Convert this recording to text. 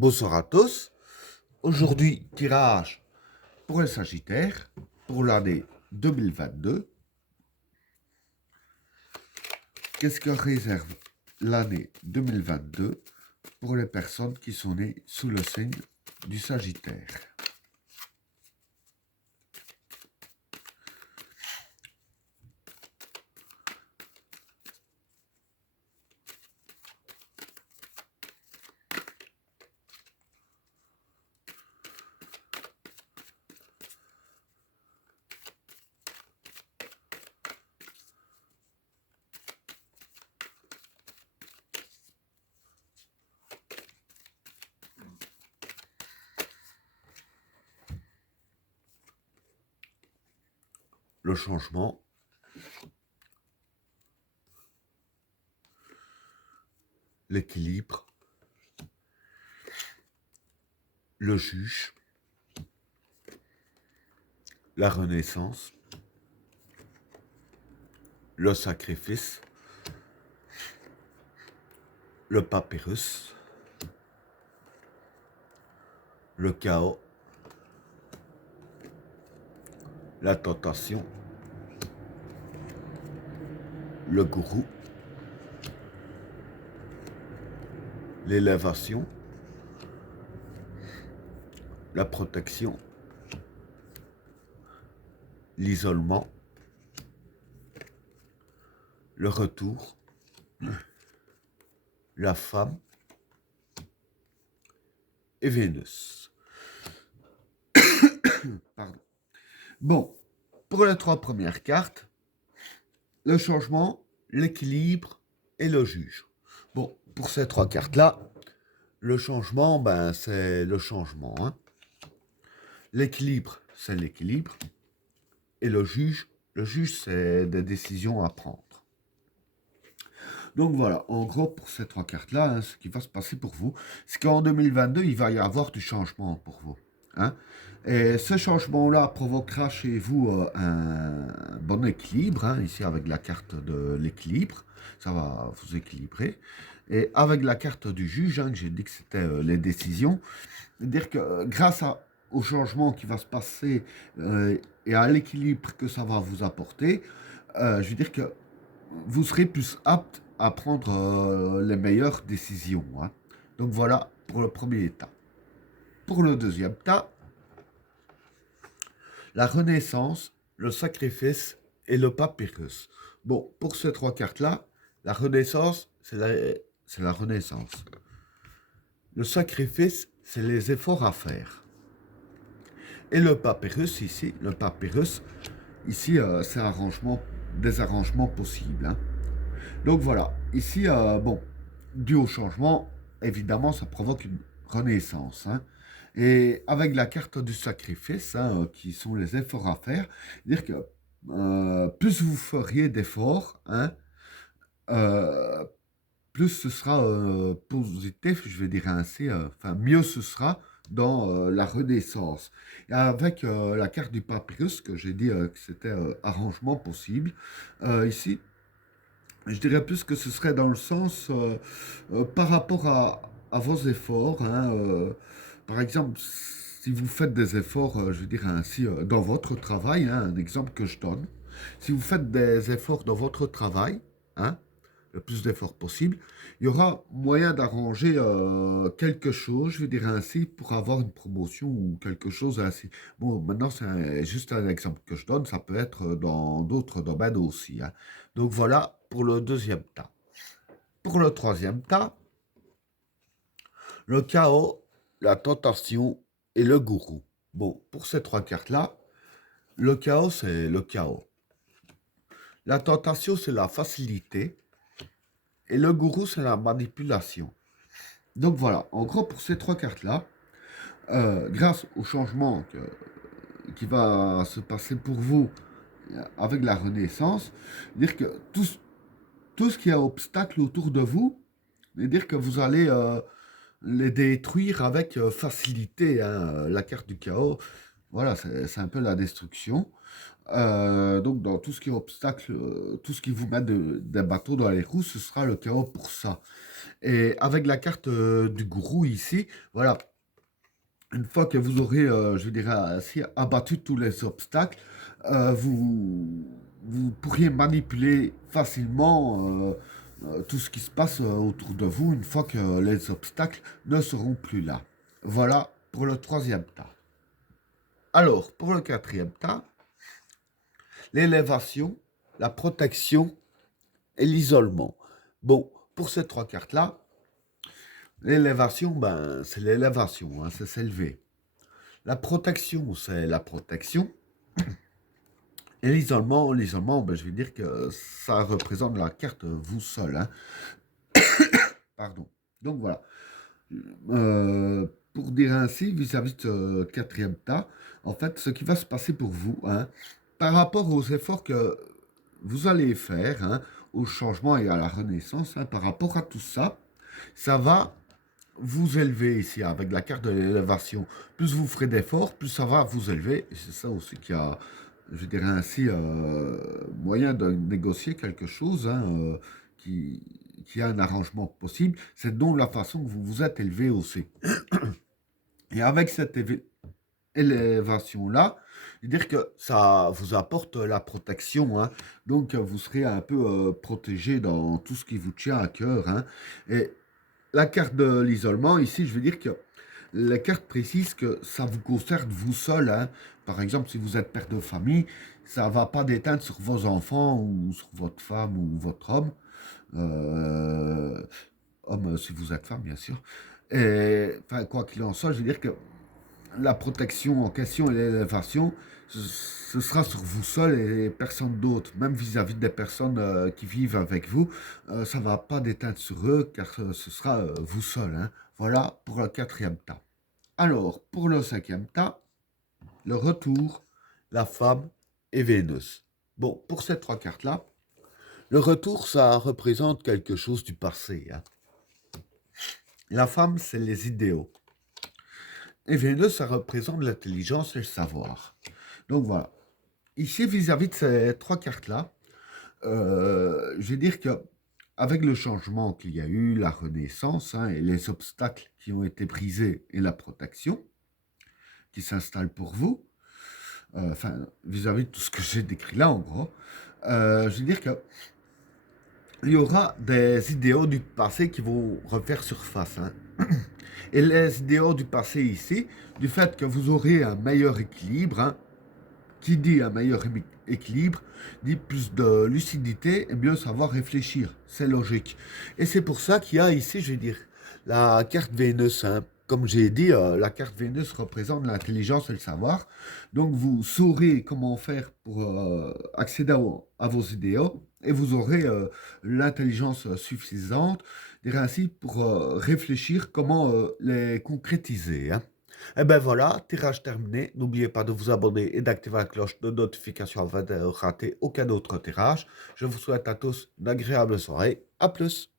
Bonsoir à tous. Aujourd'hui, tirage pour les Sagittaires pour l'année 2022. Qu'est-ce que réserve l'année 2022 pour les personnes qui sont nées sous le signe du Sagittaire? Le changement, l'équilibre, le juge, la renaissance, le sacrifice, le papyrus, le chaos, la tentation, le gourou, l'élévation, la protection, l'isolement, le retour, la femme et Vénus. Pardon. Bon, pour les trois premières cartes, le changement, l'équilibre et le juge. Bon, pour ces trois cartes-là, le changement, c'est le changement. L'équilibre, c'est l'équilibre. Et le juge, c'est des décisions à prendre. Donc voilà, en gros, pour ces trois cartes-là, ce qui va se passer pour vous, c'est qu'en 2022, il va y avoir du changement pour vous. Et ce changement-là provoquera chez vous un bon équilibre, ici avec la carte de l'équilibre, ça va vous équilibrer. Et avec la carte du juge, que j'ai dit que c'était les décisions, c'est-à-dire que grâce au changement qui va se passer et à l'équilibre que ça va vous apporter, je veux dire que vous serez plus apte à prendre les meilleures décisions. Donc voilà pour le premier état. Pour le deuxième tas, la renaissance, le sacrifice et le papyrus. Bon, pour ces trois cartes-là, la renaissance, c'est la renaissance. Le sacrifice, c'est les efforts à faire. Et le papyrus, ici, c'est des arrangements possibles. Donc voilà, ici, bon, dû au changement, évidemment, ça provoque une renaissance. Et avec la carte du sacrifice, qui sont les efforts à faire, dire que plus vous feriez d'efforts, plus ce sera positif, je vais dire ainsi, mieux ce sera dans la renaissance. Et avec la carte du papyrus, que j'ai dit que c'était arrangement possible, ici, je dirais plus que ce serait dans le sens par rapport à vos efforts. Par exemple, si vous faites des efforts, je veux dire ainsi, dans votre travail, un exemple que je donne, si vous faites des efforts dans votre travail, le plus d'efforts possible, il y aura moyen d'arranger quelque chose, je veux dire ainsi, pour avoir une promotion ou quelque chose ainsi. Bon, maintenant, c'est juste un exemple que je donne, ça peut être dans d'autres domaines aussi. Donc voilà pour le deuxième tas. Pour le troisième tas, le chaos, la tentation et le gourou. Bon, pour ces trois cartes-là, le chaos, c'est le chaos. La tentation, c'est la facilité. Et le gourou, c'est la manipulation. Donc voilà, en gros, pour ces trois cartes-là, grâce au changement qui va se passer pour vous avec la Renaissance, dire que tout ce qui est obstacle autour de vous, dire que vous allez les détruire avec facilité. La carte du chaos, voilà, c'est un peu la destruction. Donc, dans tout ce qui est obstacle, tout ce qui vous met des bateaux dans les roues, ce sera le chaos pour ça. Et avec la carte du gourou ici, voilà, une fois que vous aurez, je dirais, ainsi, abattu tous les obstacles, vous pourriez manipuler facilement tout ce qui se passe autour de vous une fois que les obstacles ne seront plus là. Voilà pour le troisième tas. Alors, pour le quatrième tas, l'élévation, la protection et l'isolement. Bon, pour ces trois cartes-là, l'élévation, ben, c'est l'élévation, hein, c'est s'élever. La protection, c'est la protection. Et l'isolement, ben, je vais dire que ça représente la carte vous seul, hein. Pardon. Donc voilà. Pour dire ainsi, vis-à-vis de ce quatrième tas, en fait, ce qui va se passer pour vous, hein, par rapport aux efforts que vous allez faire, hein, au changement et à la renaissance, hein, par rapport à tout ça, ça va vous élever ici avec la carte de l'élévation. Plus vous ferez d'efforts, plus ça va vous élever. Et c'est ça aussi qui a, je dirais ainsi, moyen de négocier quelque chose, hein, qui a un arrangement possible. C'est donc la façon que vous vous êtes élevé aussi. Et avec cette élévation-là, dire que ça vous apporte la protection, hein. Donc vous serez un peu protégé dans tout ce qui vous tient à cœur, hein. Et la carte de l'isolement, ici, je veux dire que la carte précise que ça vous concerne vous seul, hein. Par exemple, si vous êtes père de famille, ça ne va pas déteindre sur vos enfants ou sur votre femme ou votre homme. Euh, Homme, si vous êtes femme, bien sûr. Et, enfin, quoi qu'il en soit, je veux dire que la protection en question et l'élévation, ce sera sur vous seul et personne d'autre, même vis-à-vis des personnes qui vivent avec vous, ça ne va pas déteindre sur eux car ce sera vous seul, hein. Voilà pour le quatrième tas. Alors, pour le cinquième tas, le retour, la femme et Vénus. Bon, pour ces trois cartes-là, le retour, ça représente quelque chose du passé, hein. La femme, c'est les idéaux. Et Vénus, ça représente l'intelligence et le savoir. Donc voilà. Ici, vis-à-vis de ces trois cartes-là, je vais dire que avec le changement qu'il y a eu, la renaissance, hein, et les obstacles qui ont été brisés et la protection qui s'installe pour vous, enfin, vis-à-vis de tout ce que j'ai décrit là, en gros, je veux dire que il y aura des idéaux du passé qui vont refaire surface, hein. Et les idéaux du passé ici, du fait que vous aurez un meilleur équilibre, hein, qui dit un meilleur équilibre, dit plus de lucidité et mieux savoir réfléchir. C'est logique. Et c'est pour ça qu'il y a ici, je vais dire, la carte Vénus, hein. Comme j'ai dit, la carte Vénus représente l'intelligence et le savoir. Donc vous saurez comment faire pour accéder à vos idéaux et vous aurez l'intelligence suffisante, dire ainsi, pour réfléchir comment les concrétiser, hein. Et ben voilà, tirage terminé. N'oubliez pas de vous abonner et d'activer la cloche de notification afin de ne rater aucun autre tirage. Je vous souhaite à tous une agréable soirée. À plus.